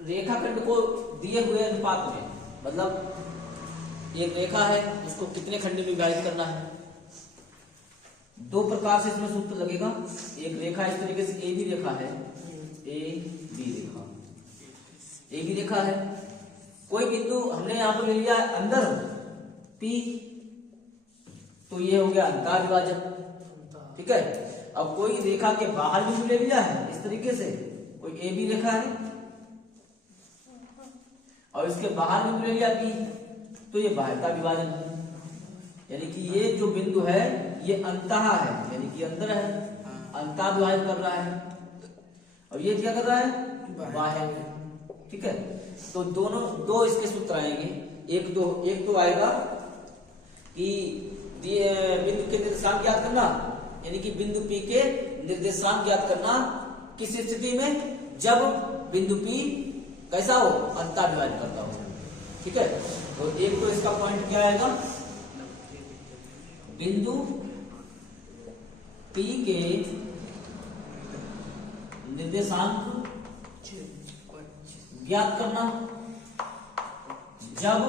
रेखाखंड को दिए हुए अनुपात में, मतलब एक रेखा है उसको कितने खंड में विभाजित करना है, दो प्रकार से इसमें सूत्र लगेगा। एक रेखा इस तरीके से ए बी रेखा है, A B Rekha, A B रेखा है, कोई बिंदु हमने यहां पर ले लिया अंदर P, तो ये हो गया अंतः विभाजक, ठीक है। अब कोई रेखा के बाहर बिंदु ले लिया है इस तरीके से, कोई ए बी रेखा है और इसके बाहर बिंदु ले लिया P, तो ये बाह्यता विभाजन है, यानी कि ये जो बिंदु है ये अंतः है, यानी कि अंदर है, अंतः विभाजन कर रहा है, और ये क्या कर रहा है, बाह्य, ठीक है। तो दोनों दो इसके सूत्र आएंगे, एक तो आएगा कि बिंदु के निर्देशांक ज्ञात करना, यानी कि बिंदु P के निर्देशांक ज्ञात करना किस स्थिति में, जब बिंदु P कैसा हो, अंतः विभाजन करता हो, ठीक है। तो एक तो इसका पॉइंट क्या आएगा, बिंदु P के निर्देशांक ज्ञात करना जब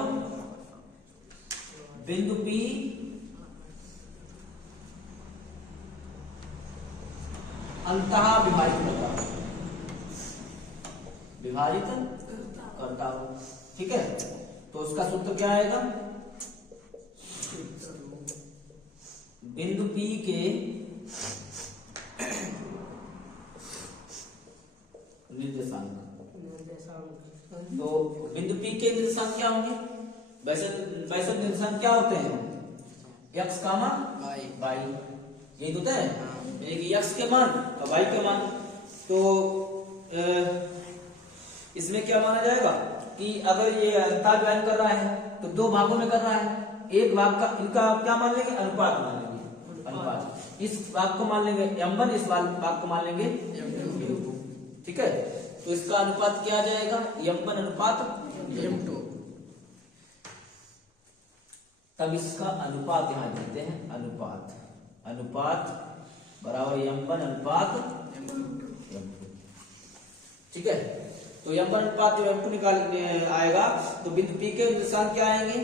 बिंदु P अंतः विभाजित करता हो, ठीक है। तो उसका सूत्र क्या आएगा, बिंदु P के निर्देशांक, तो बिंदु P के निर्देशांक क्या होंगे, वैसे निर्देशांक क्या होते हैं, x, y, यही होता है, यानी कि x के मान और y के मान। तो इसमें क्या माना जाएगा कि अगर ये अंतः विभाजन कर रहा है तो दो भागों में कर रहा है, एक भाग का इनका क्या मान लेंगे, अनुपात मान लेंगे, अनुपात, इस भाग को मान लेंगे m1, इस भाग को मान लेंगे m2, ठीक है। तो इसका अनुपात क्या आ जाएगा, m1 अनुपात m2, तब इसका अनुपात यहां देते हैं, अनुपात बराबर m1 अनुपात m2, ठीक है। तो m1 अनुपात m2 निकालने आएगा, तो बिंदु P के निर्देशांक क्या आएंगे,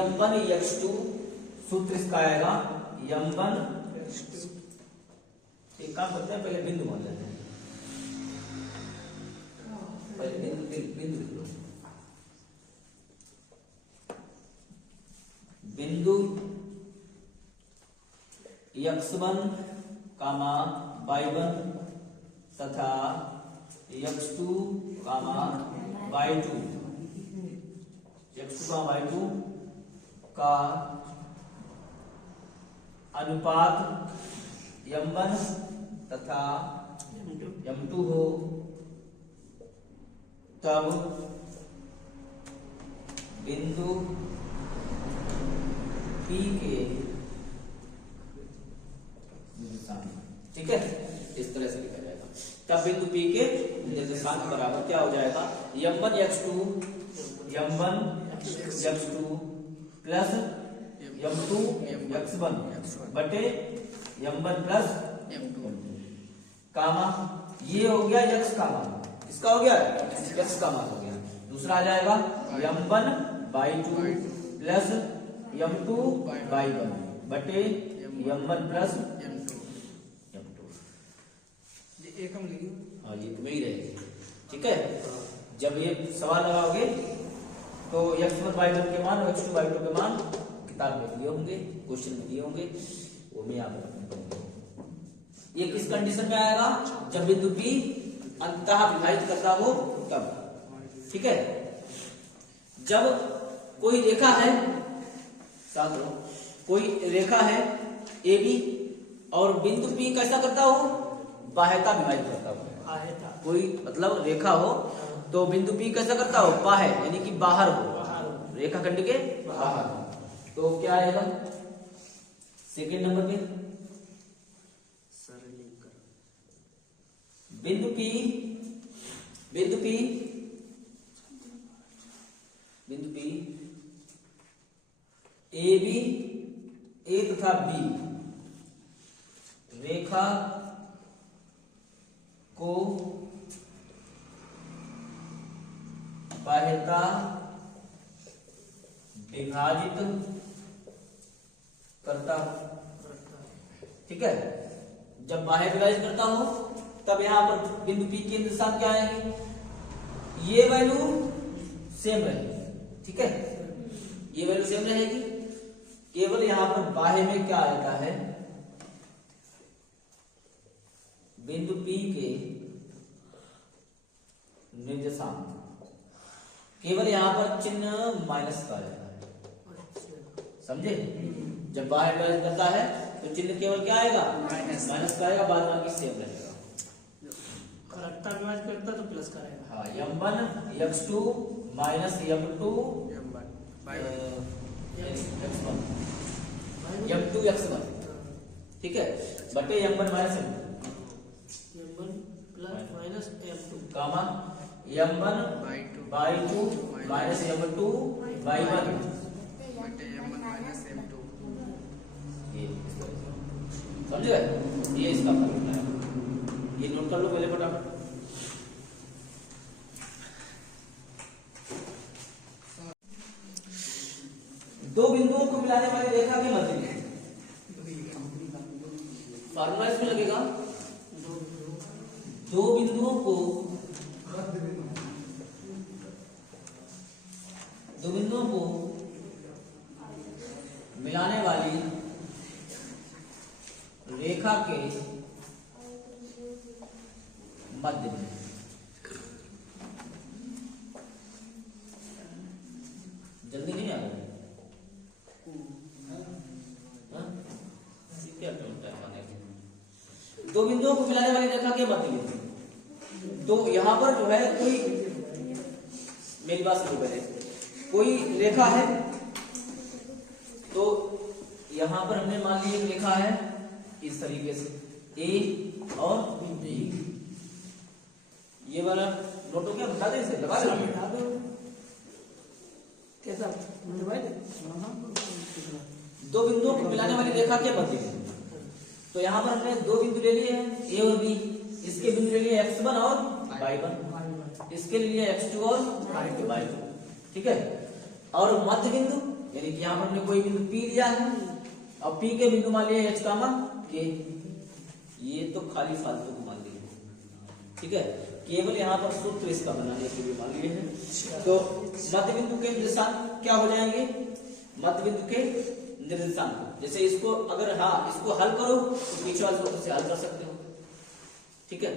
m1 x2, सूत्र इसका आएगा m1, एक काम करते हैं पहले बिंदु मान लेते हैं, पहले बिंदु लिख लो, बिंदु x1, y1 तथा x2, y2, y2 का अनुपात m1 तथा m2 हो, तब बिंदु P के निर्देशांक, ठीक है, इस तरह से लिखा जाएगा। तब बिंदु P के निर्देशांक बराबर क्या हो जाएगा, m1 x2 plus m2 x1 बटे m1 प्लस m2, कामा ये हो गया x का मान, इसका हो गया x का मान हो गया, दूसरा आ जाएगा m1 y2 plus m2 y1 बटे m1 प्लस m2, ये हम लिखेंगे, हाँ ये तुम्हें ही रहेगी, ठीक है। जब ये सवाल लगाओगे तो x1 y1 के मान और x2 y2 के मान किताब में दिए होंगे, क्वेश्चन में दिए होंगे, वो मैं यहाँ पर, ये किस कंडीशन में आएगा, जब बिंदु P अंतः विभाजित करता हो तब, ठीक है। जब कोई रेखा है, साथ लो, कोई रेखा है AB और बिंदु P कैसा करता हो, बाह्यता विभाजित करता हो, कोई मतलब रेखा हो तो बिंदु P कैसा करता हो, बाह्य, यानी कि बाहर हो, रेखाखंड के बाहर, तो क्या आएगा सेकेंड नंबर पे, बिंदु P AB, A तथा B रेखा को बाह्यता विभाजित करता हूं, ठीक है। जब बाह्य विभाजित करता हूं तब यहां पर बिंदु P के निर्देशांक क्या आएंगे, ये वैल्यू सेम रहेगी, ठीक है, ये वैल्यू सेम रहेगी। केवल यहां पर बाह्य में क्या आता है, बिंदु P के निर्देशांक केवल यहां पर चिन्ह माइनस का रहता है, समझे। जब बाह्य विभाजित करता है तो चिन्ह केवल क्या आएगा, माइनस का आएगा, बाद बाकी सेम रहेगा। खरकता विभाजित करता तो प्लस का रहेगा। हाँ, m1 x2 minus m2 x1 m2 x1, ठीक है, बटे m1 minus m1 plus minus m2 comma m1 by 2 minus m2 by 1 बटे m1 माइनस m2। ये समझ गए, ये इसका फॉर्मूला है, ये नोट कर लो पहले फटाफट। दो बिंदुओं को मिलाने वाली रेखा की मध्य फॉर्मूला इसमें लगेगा, दो बिंदुओं को मिलाने वाली रेखा के मध्य में जल्दी नहीं आ रही, क्या चलता है, दो बिंदुओं को मिलाने वाली रेखा के मध्य में। तो यहां पर जो है कोई, मेरी बात सुनो पहले, कोई रेखा है, तो यहां पर हमने मान ली एक रेखा है इस तरीके से A और B, ये वाला नोट हो गया, बता दे इसे, लगा दो कैसा दो बिंदुओं को मिलाने वाली रेखा के मध्य में। तो यहाँ पर हमने दो बिंदु ले लिए हैं, ए और बी, इसके बिंदु ले लिए x1 और y1, इसके लिए x2 और y2, ठीक है। और मध्य बिंदु यानी कि यहाँ पर हमने कोई बिंदु P लिया है और P के बिंदु मान लिए h कामा k, ये तो खाली फालतू को मान लिए, ठीक है, केवल यहाँ पर सूत्र इसका बनाने के लिए मान लिए हैं। तो मध्य बिंदु के निर्देशांक क्या हो जाएंगे, मध्य बिंदु के निर्देशांक, जैसे इसको अगर हाँ इसको हल करो तो पीछे वाले सूत्र से हल कर सकते हो, ठीक है।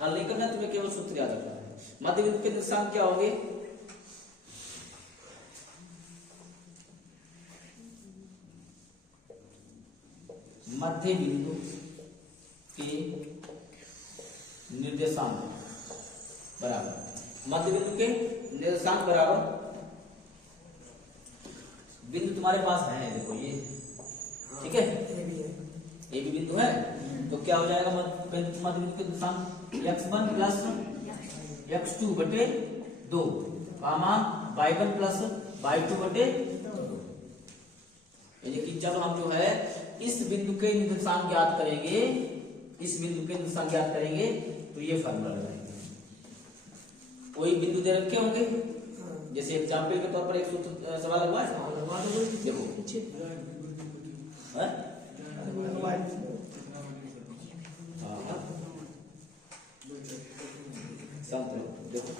हल नहीं करना, तुम्हें केवल सूत्र याद रखना है। मध्य बिंदु के निर्देशांक क्या होंगे, मध्य बिंदु के निर्देशांक बराबर, मध्य बिंदु के निर्देशांक बराबर, बिंदु तुम्हारे पास है, देखो ये, ठीक है, ये भी बिंदु है, तो क्या हो जाएगा मध्य बिंदु के निर्देशांक x1 प्लस x2 बटे 2 कामा y1 प्लस y2 बटे 2। यानी कि जब हम जो है इस बिंदु के निर्देशांक ज्ञात करेंगे, इस बिंदु के निर्देशांक ज्ञात करेंगे, तो ये फॉर्मूला लगाएंगे। कोई बिंदु दे रखे होंगे, जैसे एग्जाम्पल के तौर पर एक सूत्र सवाल लगवा है, देखो देखो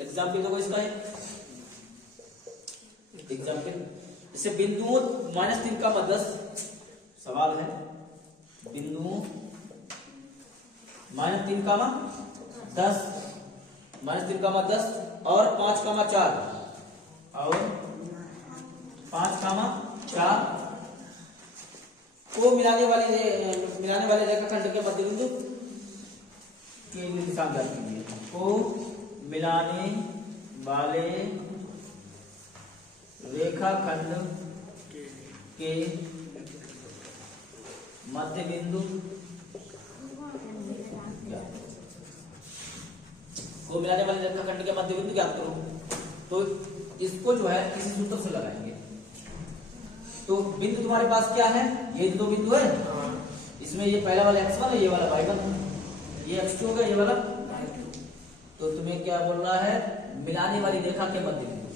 एग्जाम्पल देखो इसका है, एग्जाम्पल जैसे बिंदुओं -3 का 10 सवाल है, बिंदुओं -3 का 10 -3 का 10 और 5 का 4 और 5 का 4 को मिलाने वाले रेखाखंड के मध्य बिंदु के निर्देशांक ज्ञात कीजिए। को मिलाने वाले रेखाखंड के मध्य बिंदु को मिलाने वाले रेखाखंड के मध्य बिंदु ज्ञात करो। तो इसको जो है किसी सूत्र से लगाएंगे। तो बिंदु तुम्हारे पास क्या है, ये दो बिंदु है, इसमें ये पहला वाला x1 है, ये वाला y1 है, ये x2 होगा, ये वाला। तो तुम्हें क्या बोलना है, मिलाने वाली रेखा के मध्य बिंदु।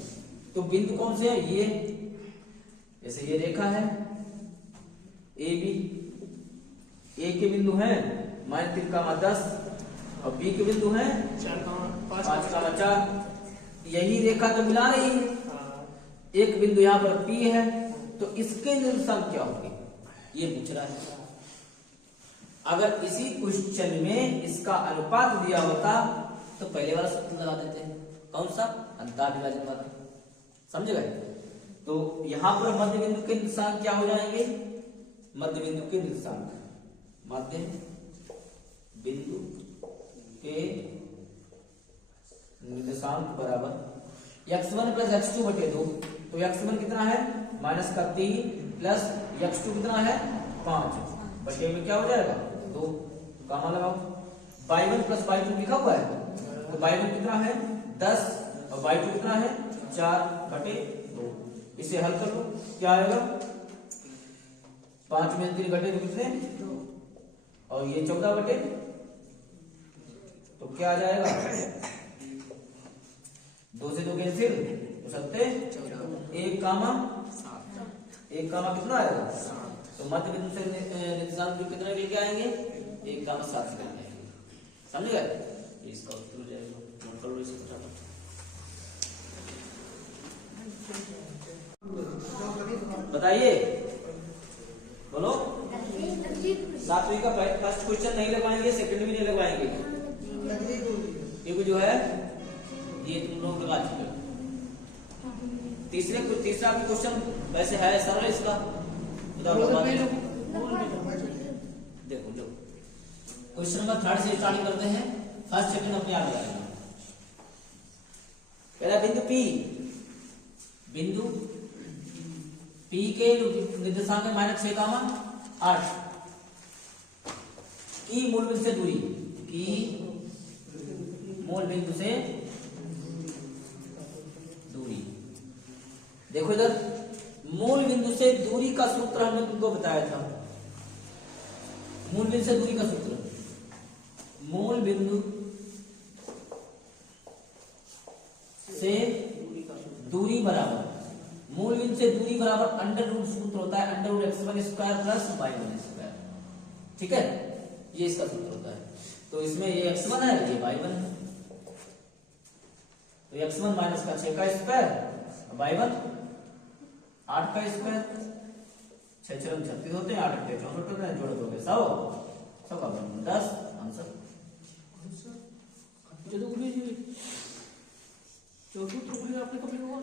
तो बिंदु कौन से है? ये, जैसे ये रेखा है ए बी, ए के बिंदु है -3,10 और बी के बिंदु है 5,4। यही रेखा तो मिला रही है। एक बिंदु यहाँ पर P है, तो इसके निर्देशांक क्या होंगे ये पूछ रहा है। अगर इसी क्वेश्चन में इसका अनुपात दिया होता तो पहले वाला सूत्र लगा देते हैं। कौन सा? अंतराल विभाजन वाला। समझ गए? तो यहां पर मध्य बिंदु के निर्देशांक क्या हो जाएंगे? मध्य बिंदु के निर्देशांक, मध्य बिंदु के निर्देशांक बराबर x1 प्लस x2 बटे 2। तो x1 कितना है? -3 प्लस x2 कितना है? 5 बटे में क्या हो जाएगा? 2। गामा लगाओ। y1 प्लस y2 लिखा हुआ है, तो y1 कितना है? 10 और y2 कितना है? 4 बटे 2। इसे हल कर लो, क्या आएगा? 5 में 3 घटे तो कितने? और ये 14 बटे, तो क्या आ जाएगा? 2 से 2 कैंसिल, तो 7 1 कामा कितना आएगा? तो मध्य बिंदु से निर्देशांक जो कितने लेके आएंगे? 1 कामा 7 लेके आएंगे। समझ गए? इसका उत्तर हो जाएगा। नोट कर लो इसे फटाफट। बताइए, बोलो। 7वीं का फर्स्ट क्वेश्चन नहीं लगवाएंगे, सेकंड भी नहीं लगवाएंगे, क्योंकि जो है ये तुम लोग लगा चुके हो। तीसरा भी क्वेश्चन वैसे है सरल इसका। देखो लो, क्वेश्चन नंबर 3 से स्टार्ट करते हैं। फर्स्ट सेकंड अपने आप लगाएंगे। पहला बिंदु P के निर्देशांक है -6,8 की मूल बिंदु से दूरी, देखो इधर मूल बिंदु से दूरी का सूत्र हमने तुमको बताया था। मूल बिंदु से दूरी का सूत्र, मूल बिंदु से दूरी बराबर, मूल बिंदु से दूरी बराबर √ सूत्र होता है, √x1² प्लस y1²। ठीक है, ये इसका सूत्र होता है। तो इसमें ये x1 है, ये y1 है। तो x1 माइनस का 6 का स्क्वायर, y1 8 का स्क्वायर। 6 6 36 होते हैं, 8 8 64 होते हैं, जोड़ दोगे 100 का 10 आंसर। आपने कभी हुआ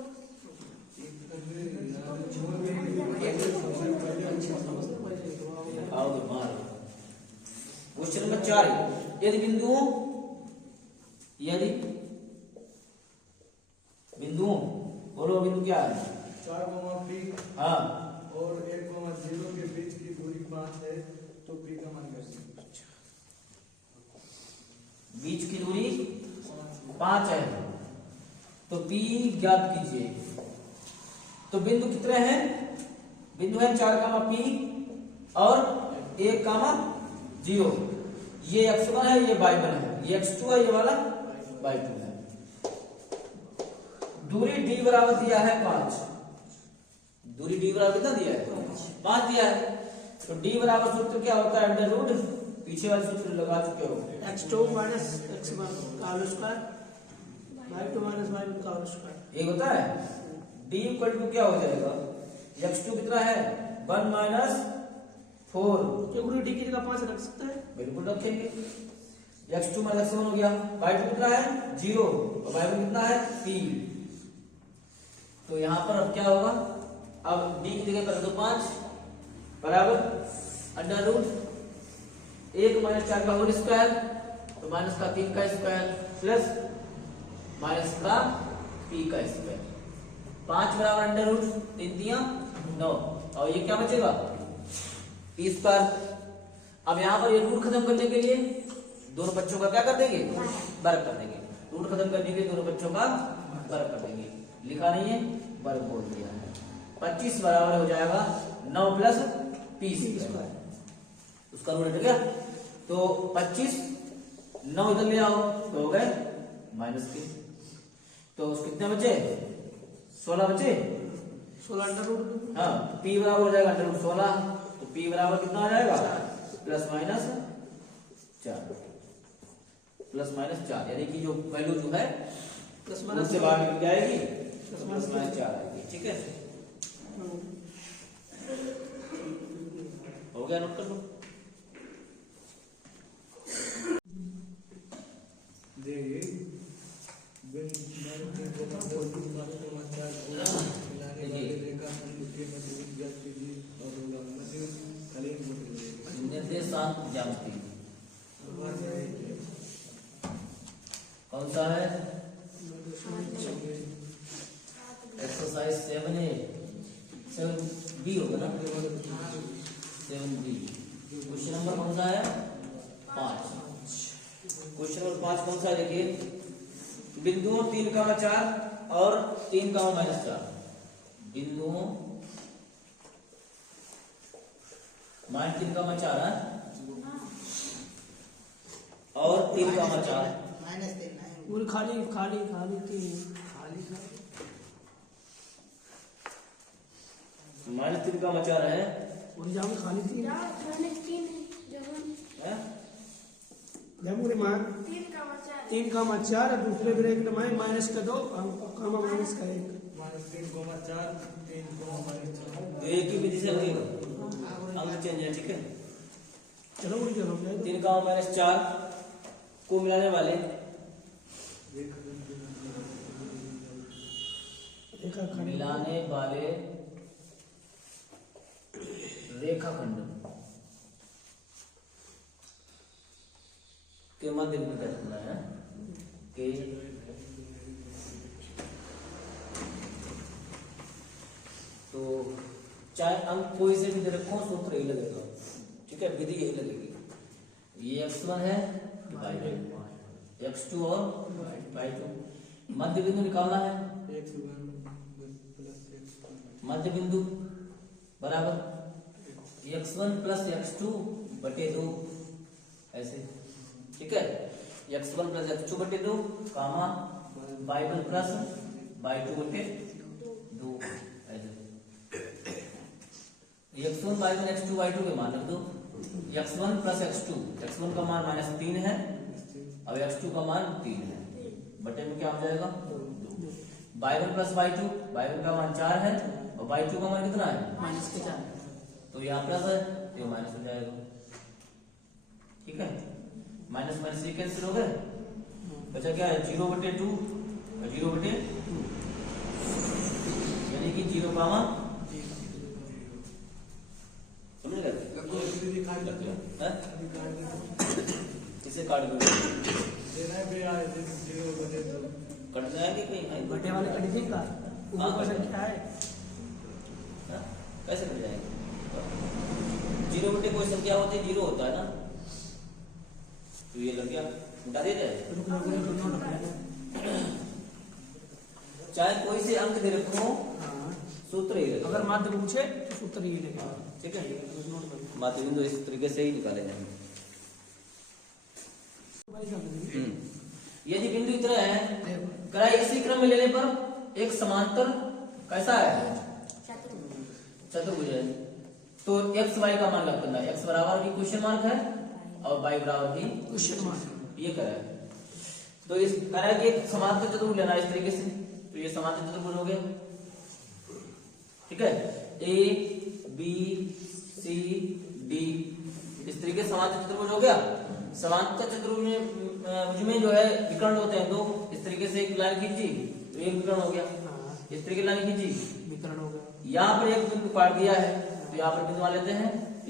क्वेश्चन नंबर 4, यदि बिंदुओं बोलो, बिंदु क्या है? 4, P हाँ, और 1, 0 के बीच की दूरी 5 है, तो P का मान कैसे? बीच की दूरी 5 है, तो P ज्ञात कीजिए। तो बिंदु कितने हैं? बिंदु है 4, P और 1, 0। ये x1 है, ये y1 है, ये x2 है, ये वाला y2 है। दूरी d बराबर दिया है 5। दूरी d बराबर कितना दिया है? 5 दिया है। तो d बराबर सूत्र क्या होता है? √ पीछे वाले सूत्र लगा चुके हो, x2 माइनस x1 का whole square, y2 minus y1 का होल स्क्वायर। ये होता है। d = क्या हो जाएगा? x2 कितना है? 1 - 4। डी की जगह 5 रख सकते हैं, बिल्कुल रखेंगे। x2 - x1 हो गया। y2 कितना है? 0 और y1 कितना है? 3। तो यहाँ पर अब क्या होगा? अब d की जगह कर दो 5 बराबर √ 1 - 4 का होल स्क्वायर, तो -3 का स्क्वायर प्लस -p का स्क्वायर। 5 बराबर √ 3 दिया 9, और ये क्या बचेगा? p square. अब यहाँ पर ये रूट खत्म करने के लिए दोनों बच्चों का क्या कर देंगे? वर्ग कर देंगे। रूट खत्म करने के लिए दोनों बच्चों का वर्ग कर देंगे। लिखा नहीं है, वर्ग बोल दिया है। 25 बराबर हो जाएगा 9 प्लस p स्क्वायर, उसका रूट हट गया। तो 25 9 इधर ले आओ तो हो गए -3। तो कितने बचे? 16 बचे। 16 अंडर रूट हाँ, p बराबर हो जाएगा अंडर रूट 16, तो p बराबर कितना आ जाएगा? प्लस माइनस 4, यानी कि जो वैल्यू जो है प्लस उससे बाहर निकल जाएगी, प्लस माइनस 4 आएगी। ठीक है, हो गया, नोट कर लो। निर्देशांक ज्यामिति कौन सा है? एक्सरसाइज 7A 7B होगा ना, 7B। क्वेश्चन नंबर कौन सा है? 5। क्वेश्चन नंबर 5 कौन सा है? देखिए, बिंदुओं 3,4 और 3,-4, बिंदुओं -3,4 है और 3,4 पूरी खाली खाली खाली थी। -3,4 है, पूरी जगह में खाली थी। हैं? जब मान 3,4 और दूसरे ब्रैकेट में माइनस का 2 कामा माइनस का 1। -3,4 3,-4 तो एक ही विधि से लगेगा, अंक चेंज है। ठीक है, चलो उड़ी चलो 3,-4 को मिलाने वाले रेखाखंड के मध्य में रखना है कि तो चाहे अंक कोई से भी दे रखो, सूत्र यही लगेगा। ठीक है, विधि यही लगेगी। ये x1 है, x2 और y2। मध्य बिंदु निकालना है। मध्य बिंदु बराबर x1 प्लस x2 बटे 2, ऐसे। ठीक है, x1 प्लस x2 बटे 2 कामा y1 प्लस y2 बटे 2, ऐसे। x1 y1 x2 y2 के मान रख दो। x1 प्लस x1 का मान -3 है और x2 का मान 3 है, बटे में क्या हो जाएगा? 2। y1 प्लस y2, y1 का मान 4 है और y2 का मान कितना है? -4। तो यहाँ प्लस है तो ये माइनस हो जाएगा। ठीक है, माइनस माइनस ये कैंसिल हो गए, बचा क्या है? 0/2 और 0/2, यानी कि 0 कामा समझ गए? इसे काट दो, कट जाएंगे कहीं, बटे वाले कट देगा। ऊपर संख्या है, कैसे कट जाएंगे? 0/2 कोई संख्या होती है, 0 होता है ना, तो ये लग गया, उठा दिया जाए। चाहे कोई से अंक दे रखो, सूत्र ही अगर माध्य पूछे तो सूत्र ही लगेगा। ठीक है, माध्य बिंदु इस तरीके से ही निकाले जाएंगे। यदि बिंदु इतना है, कराई इसी क्रम में लेने पर एक समांतर कैसा है? चतुर्भुज है। तो x y का मान ज्ञात करना है। x बराबर भी क्वेश्चन मार्क है और y बराबर भी क्वेश्चन मार्क, ये करा है। तो इस करा के समांतर चतुर्भुज लेना है इस तरीके से, तो ये समांतर चतुर्भुज हो गया। ठीक है, a b c d इस तरीके से समांतर चतुर्भुज हो गया। समांतर चतुर्भुज में जो है विकर्ण होते हैं 2, इस तरीके से एक लाइन खींची तो एक विकर्ण हो गया, इस तरीके लाइन खींची विकर्ण हो गया। यहाँ पर एक बिंदु काट दिया है, तो यहाँ पर बिंदु मान लेते हैं P।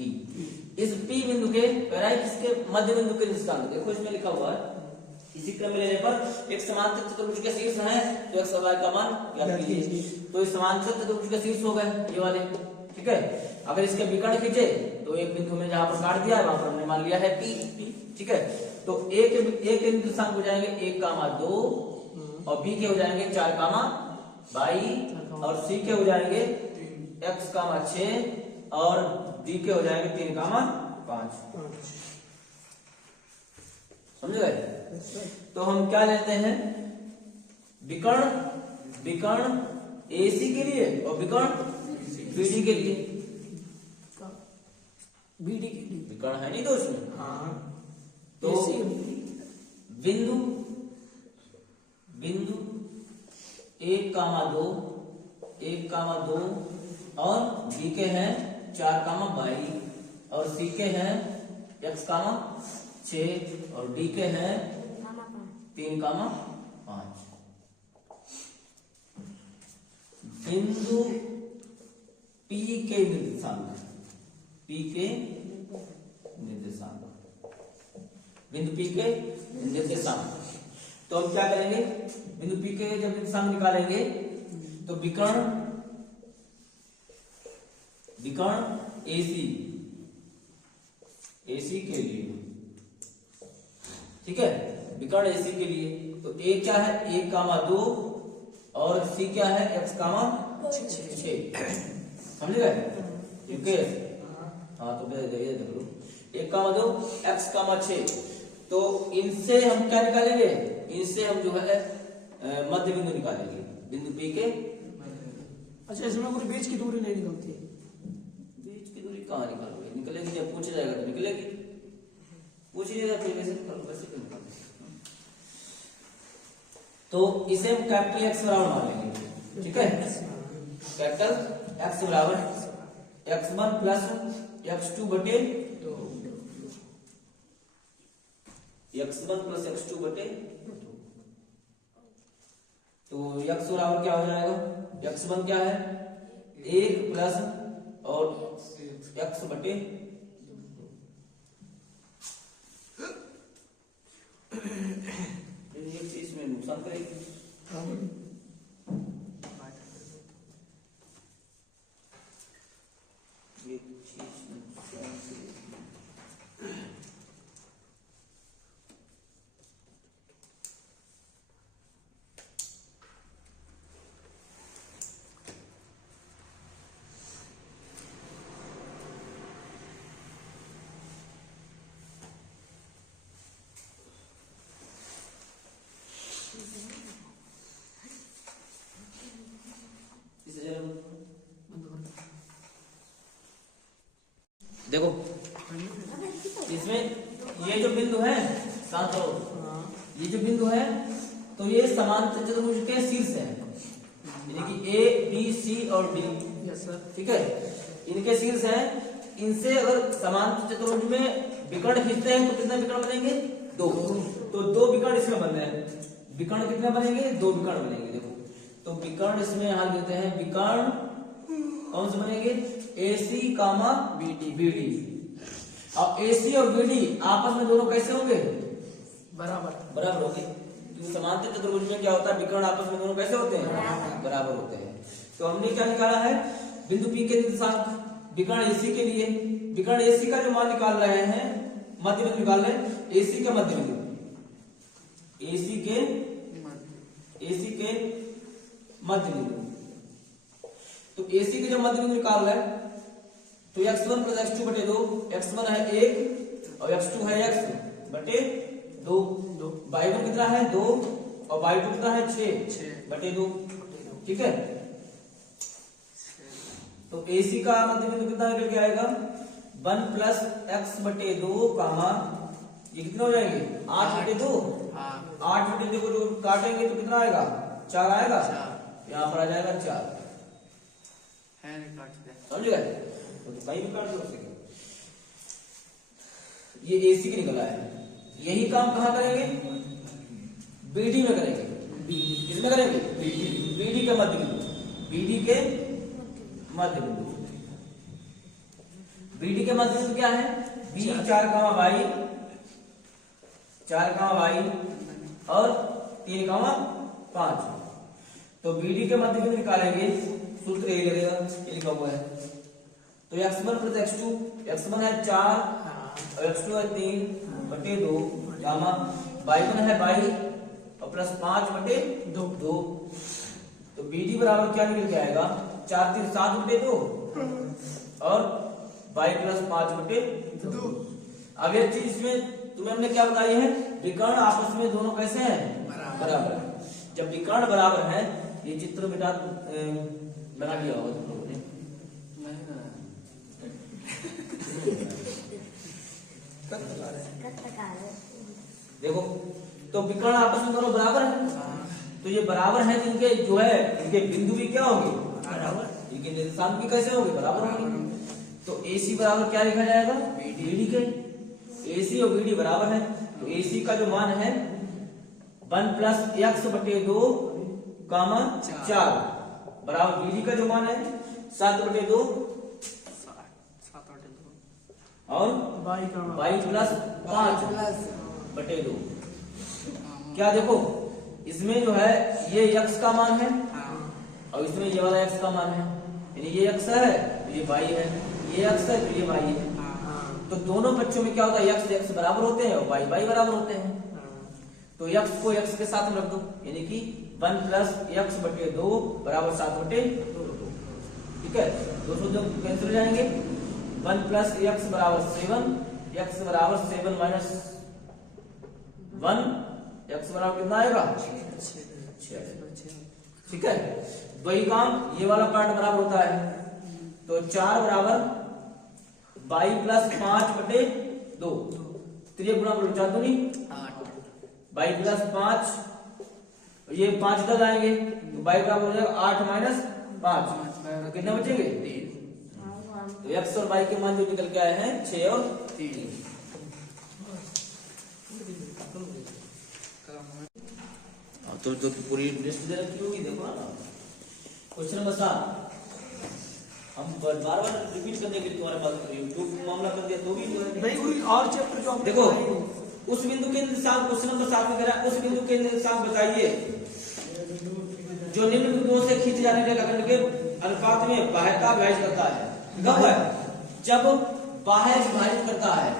इस P बिंदु के किसके मध्य बिंदु के निष्कांत, देखो इसमें लिखा हुआ है, इसी क्रम में लेने पर एक समांतर चतुर्भुज के शीर्ष है, तो x और y का मान ज्ञात कीजिए। तो इस समांतर चतुर्भुज के शीर्ष हो गए ये वाले। ठीक है, अगर इसके विकर्ण खींचे तो एक बिंदु में जहां पर काट दिया है वहां पर हमने मान लिया है P। ठीक है, तो एक निर्देशांक हो जाएंगे 1,2 और B के हो जाएंगे 4,22 और C के हो जाएंगे x,6 और D के हो जाएंगे 3,5। समझ गए? तो हम क्या लेते हैं? विकर्ण AC के लिए और विकर्ण BD के लिए। BD के लिए। विकर्ण है नहीं तो उसमें। हाँ तो AC और BD। बिंदु 1,2 और B के हैं 4,22 और C के हैं X, 6 और D के हैं 3,5। बिंदु P के निर्देशांक, बिंदु P के निर्देशांक। तो हम क्या करेंगे, बिंदु P के जब निर्देशांक निकालेंगे तो विकर्ण AC के लिए, ठीक है, विकर्ण AC के लिए तो A क्या है 1,2 और C क्या है X, 6। समझ गए? ठीक है। हाँ तो देख लो 1,2 X, 6। तो इनसे हम क्या निकालेंगे, इनसे हम जो है मध्य बिंदु निकालेंगे, बिंदु P के। अच्छा इसमें कोई बीच की दूरी नहीं निकलती है? बीच की दूरी कहाँ निकालोगे, निकलेगी जब पूछा जाएगा तो निकलेगी, पूछ ही नहीं फिर वैसे निकालो, वैसे क्यों निकालोगे। तो इसे हम कैपिटल X बराबर मान लेंगे, ठीक है, कैपिटल X बराबर X1 प्लस X2 बटे X1 प्लस X2 बटे। तो X बराबर क्या हो जाएगा, X1 क्या है 1 प्लस और X बटे एक चीज में नुकसान करेगी। ये चीज नुकसान करेगी। देखो इसमें ये जो बिंदु है शांत रहो, ये जो बिंदु है तो ये समांतर चतुर्भुज के शीर्ष है, यानी कि A, B, C और D, यस सर। ठीक है, इनके शीर्ष है। इनसे अगर समांतर चतुर्भुज में विकर्ण खींचते हैं तो कितने विकर्ण बनेंगे 2। तो 2 विकर्ण इसमें बन रहे हैं, विकर्ण कितने बनेंगे 2 विकर्ण बनेंगे। देखो तो विकर्ण इसमें यहाँ देते हैं, विकर्ण कौन से बनेंगे AC, BD। अब AC और BD आपस में दोनों कैसे होंगे बराबर होंगे, क्योंकि समांतर चतुर्भुज में क्या होता है विकर्ण आपस में दोनों कैसे होते हैं बराबर होते हैं। तो हमने क्या निकाला है, बिंदु P के निर्देशांक विकर्ण AC के लिए, विकर्ण AC का जो मान निकाल रहे हैं, मध्य बिंदु निकाल रहे हैं, AC का मध्य बिंदु, AC के मध्य बिंदु। तो AC के जब मध्य बिंदु निकाल रहे हैं तो X1 प्लस X2 बटे 2, X1 है 1 और X2 है X बटे 2, Y1 कितना है 2 और Y2 कितना है 6 बटे 2, ठीक है। तो AC का मध्य बिंदु कितना निकल के आएगा 1 प्लस X बटे 2 कामा ये कितना हो जाएंगे 8 बटे 2, 8 बटे 2 को जो काटेंगे तो कितना आएगा 4 आएगा, यहाँ पर आ जाएगा 4, समझ गए। तो कहीं भी काट दो, ये AC की निकला है। यही काम कहाँ करेंगे BD में करेंगे, किसमें करेंगे BD के मध्य बिंदु, BD के मध्य बिंदु। BD के मध्य बिंदु क्या है B 4,22 और 3,5। तो BD के मध्य बिंदु निकालेंगे, सूत्र यही लगेगा, ये लिखा हुआ है। तो X1 प्लस X2, X1 है 4 और X2 है 3 बटे 2 गामा, Y1 है 22 और प्लस 5 बटे 2। तो BD बराबर क्या निकल के आएगा 4 3 7 बटे 2 और Y प्लस 5 बटे 2। अब एक चीज इसमें तुम्हें हमने क्या बताई है, विकर्ण आपस में दोनों कैसे हैं बराबर। जब विकर्ण बराबर है, ये चित्र बेटा बना लिया होगा तुम लोगों ने। देखो तो विकर्ण आपस में दोनों बराबर है, तो ये बराबर है, इनके जो है इनके बिंदु भी क्या होंगे बराबर, इनके निर्देशांक भी कैसे होंगे बराबर होंगे। तो AC बराबर क्या लिखा जाएगा BD के, AC और BD बराबर है, तो AC का जो मान है 1 + x/2 कामा 4 बराबर BD का जो मान है 7/2 और y + 5/2। क्या देखो इसमें जो है ये x का मान है और इसमें ये वाला x का मान है, यानी ये x है तो ये y है, ये x है तो ये y है। तो दोनों बच्चों में क्या होता है x x बराबर होते हैं और y y बराबर होते हैं। तो x को x के साथ में रख दो, यानी कि 1 + x/2 बराबर 7/2। ठीक है, 200 कैंसिल हो जाएंगे। 1 + x बराबर 7, x बराबर 7 - 1, x बराबर कितना आएगा 6। ठीक है, वही काम ये वाला पार्ट बराबर होता है, तो 4 बराबर y + 5/2, त्रिय गुणा करो 4 दूनी 8, y + 5, ये 5 इधर आएंगे तो y बराबर हो जाएगा 8 - 5, तो कितने बचेंगे 3। तो x और y के मान जो निकल के आए हैं 6 और 3। तो पूरी लिस्ट दे रखी होगी, देखो ना। क्वेश्चन नंबर 7 हम बार रिपीट करने के लिए तुम्हारे पास यूट्यूब मामला कर दिया तो भी नहीं कोई और चैप्टर जो देखो उस बिंदु के निर्देशांक, क्वेश्चन नंबर 7 में कह रहा है उस बिंदु के निर्देशांक बताइए जो निम्न बिंदुओं से खींचे जाने वाले रेखाखंड के अनुपात में बाह्यता विभाजित करता है। कब है जब बाह्य विभाजित करता है,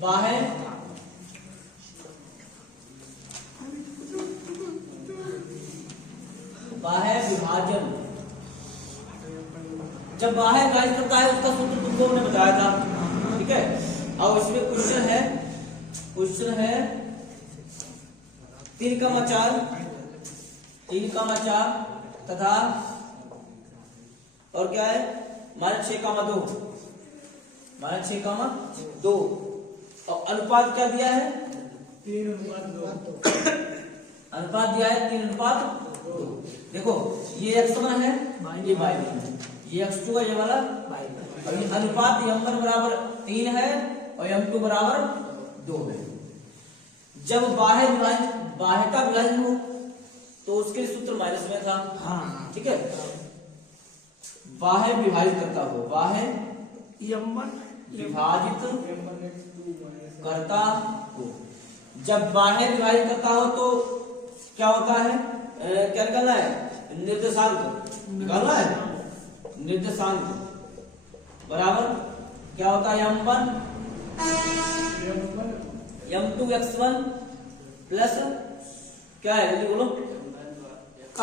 बाह्य विभाजन, जब बाह्य विभाजित करता है उसका सूत्र तुमको हमने बताया था। ठीक है, अब इसमें क्वेश्चन है 3,4 तथा और क्या है -6,2 और अनुपात क्या दिया है 3:2। अनुपात दिया है 3:2। देखो ये x1 है ये y1 है, ये x2 है ये वाला y1 और ये अनुपात m1 बराबर 3 है और m2 बराबर 2 है। जब बाह्यता विभाजन हो तो उसके सूत्र माइनस में था। हाँ ठीक है, बाह्य विभाजित करता हो, बाह्य विभाजित करता हो, जब बाह्य विभाजित करता हो तो क्या होता है, क्या निकालना है निर्देशांक निकालना है। निर्देशांक बराबर क्या होता है m1 m2 x1 प्लस क्या है जल्दी बोलो m1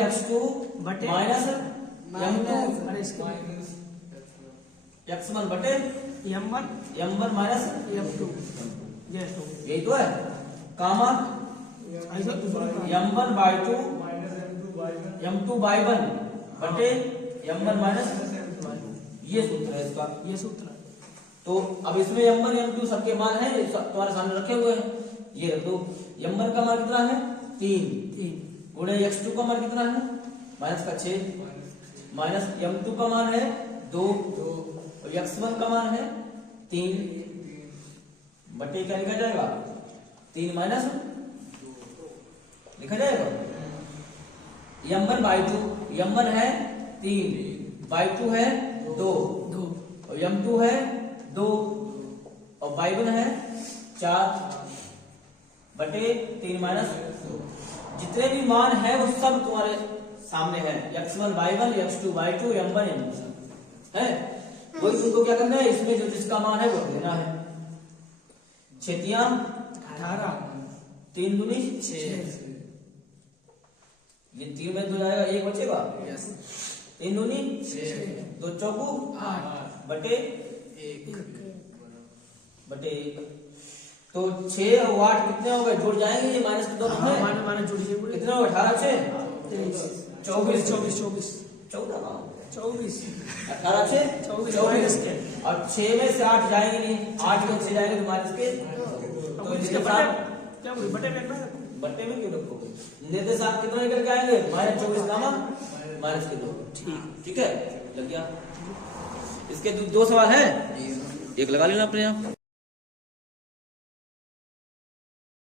x2 माइनस x1 बटे m1 माइनस m2, यही तो है कामा m1/2 m2 y1 बटे m1 माइनस, ये सूत्र है इसका, ये सूत्र। तो अब इसमें m1 m2 सबके मान है तुम्हारे सामने रखे हुए हैं, ये रख दो। m1 का मान कितना है 3 गुणे x2 का मान कितना है -6 माइनस m2 का मान है 2 और x1 का मान है 3 बटे क्या लिखा जाएगा 3 माइनस लिखा जाएगा m1/2, m1 है 3/2 है 2 और m2 है 2 और y1 है 4 बटे 3 माइनस 2। जितने भी मान है वो सब तुम्हारे सामने है, x1 y1 x2 y2 m1 m2 है। वही तुमको क्या करना है, इसमें जो जिसका मान है वो देना है। 18 3 दूनी 6, ये 3 में 2 जाएगा 1 बचेगा 3 दूनी 6 2 चौकू 8 बटे 1 बटे 1। तो 6 और 8 कितने हो गए, जुड़ जाएंगे, ये माइनस के दोनों है, माने माने जुड़िए पूरे कितने हो गए, 18 6 24 24 24 14 24 18 6 24 24 माइनस के और 6 में से 8 जाएंगे नहीं, 8 में 6 जाएंगे तो माइनस के, अब तो इसके इसके बटे साथ क्या बोले बटे में रखना है? बट्टे में क्यों रखोगे, निर्देश आप कितना निकल के आएंगे, -24 गामा माइनस के 2। ठीक है, लग गया। इसके दो सवाल है, एक लगा लेना अपने यहाँ।